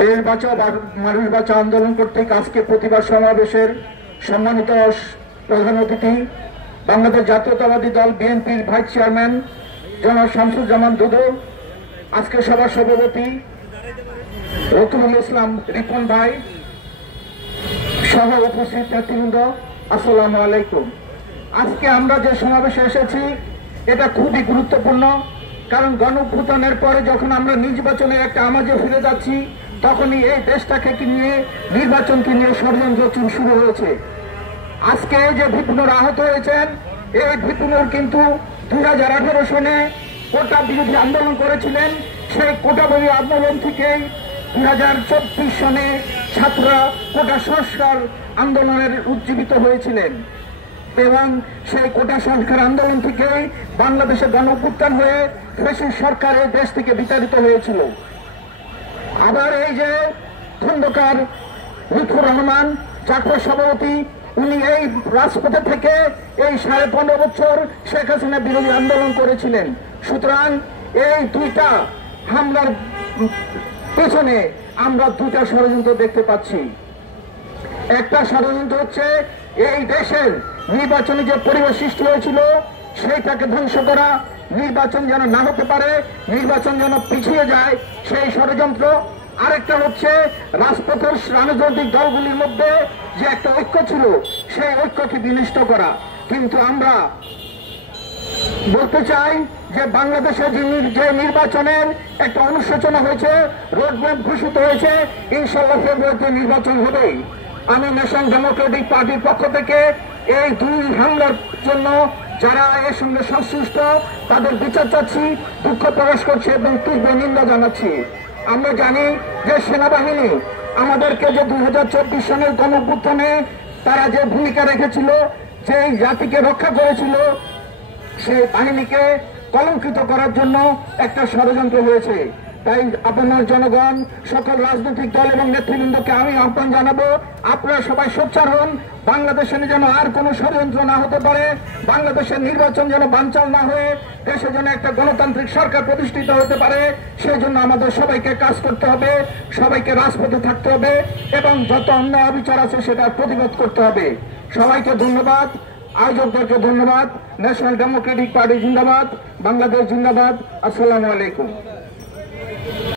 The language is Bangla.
দেশ বাঁচাও মানুষ বাঁচাও আন্দোলন কর্তৃক আজকে প্রতিবাদ সমাবেশের সম্মানিত প্রধান অতিথি বাংলাদেশ জাতীয়তাবাদী দল বিএনপির ভাইস চেয়ারম্যান জনাব শামসুজ্জামান দুদু, আজকে সভার সভাপতি রকিবুল ইসলাম রিপন ভাই সহ উপস্থিত নেতৃবৃন্দ, আসসালামু আলাইকুম। আজকে আমরা যে সমাবেশে এসেছি এটা খুবই গুরুত্বপূর্ণ, কারণ গণঅভ্যুত্থানের পরে যখন আমরা নির্বাচনের একটা আমাজে ফিরে যাচ্ছি তখনই এই দেশটাকে নিয়ে নির্বাচনকে নিয়ে ষড়যন্ত্র শুরু হয়েছে। আজকে যে বিপুল আহত হয়েছেন, এই বিপুল কিন্তু 2018 সনে কোটা বিরোধী আন্দোলন করেছিলেন। সেই কোটা বিরোধী আন্দোলন থেকেই 2024 সনে ছাত্ররা কোটা সংস্কার আন্দোলনের উজ্জীবিত হয়েছিলেন এবং সেই কোটা সংস্কার আন্দোলন থেকেই বাংলাদেশে গণঅভ্যুত্থান হয়ে ফ্যাসিস্ট সরকার এই দেশ থেকে বিতাড়িত হয়েছিল। আবার এই যে খন্দকার লুৎফর রহমান জাতীয় সভাপতি, উনি এই রাজপথে থেকে এই 15.5 বছর শেখ হাসিনা বিরোধী আন্দোলন করেছিলেন। সুতরাং এই দুইটা হামলার পেছনে আমরা দুইটা ষড়যন্ত্র দেখতে পাচ্ছি। একটা ষড়যন্ত্র হচ্ছে এই দেশের নির্বাচনে যে পরিবেশ সৃষ্টি হয়েছিল সেইটাকে ধ্বংস করা, নির্বাচন যেন না হতে পারে, নির্বাচন যেন পিছিয়ে যায়, সেই ষড়যন্ত্র। আরেকটা হচ্ছে রাজপথের রাজনৈতিক দলগুলির মধ্যে যে একটা ঐক্য ছিল সেই ঐক্যকে বিনষ্ট করা। কিন্তু আমরা বলতে চাই যে বাংলাদেশে যে নির্বাচনের একটা অনুশোচনা হয়েছে, রোডম্যাপ ঘোষিত হয়েছে, ইনশাআল্লাহ ফেব্রুয়ারিতে নির্বাচন হবেই। আমি ন্যাশনাল ডেমোক্রেটিক পার্টির পক্ষ থেকে এই দুই হামলার জন্য যারা এর সঙ্গে সংশ্লিষ্ট তাদের বিচার চাচ্ছি, দুঃখ প্রকাশ করছি এবং তীব্র নিন্দা জানাচ্ছি। আমরা জানি যে সেনাবাহিনী আমাদেরকে যে 2024 সনের গণঅভ্যুত্থানে তারা যে ভূমিকা রেখেছিল, সেই জাতিকে রক্ষা করেছিল, সেই বাহিনীকে কলঙ্কিত করার জন্য একটা ষড়যন্ত্র হয়েছে। তাই আপনার জনগণ, সকল রাজনৈতিক দল এবং নেতৃবৃন্দকে আমি আহ্বান জানাবো, আপনারা সবাই সোচ্চার হন। বাংলাদেশে যেন আর কোনো ষড়যন্ত্র না হতে পারে, বাংলাদেশের নির্বাচন যেন বানচাল না হয়ে দেশে যেন একটা গণতান্ত্রিক সরকার প্রতিষ্ঠিত হতে পারে, সেই জন্য আমাদের সবাইকে কাজ করতে হবে, সবাইকে রাজপথে থাকতে হবে এবং যত অন্যায় অবিচার আছে সেটা প্রতিবাদ করতে হবে। সবাইকে ধন্যবাদ, আয়োজকদেরকে ধন্যবাদ। ন্যাশনাল ডেমোক্রেটিক পার্টি জিন্দাবাদ, বাংলাদেশ জিন্দাবাদ। আসসালামু আলাইকুম।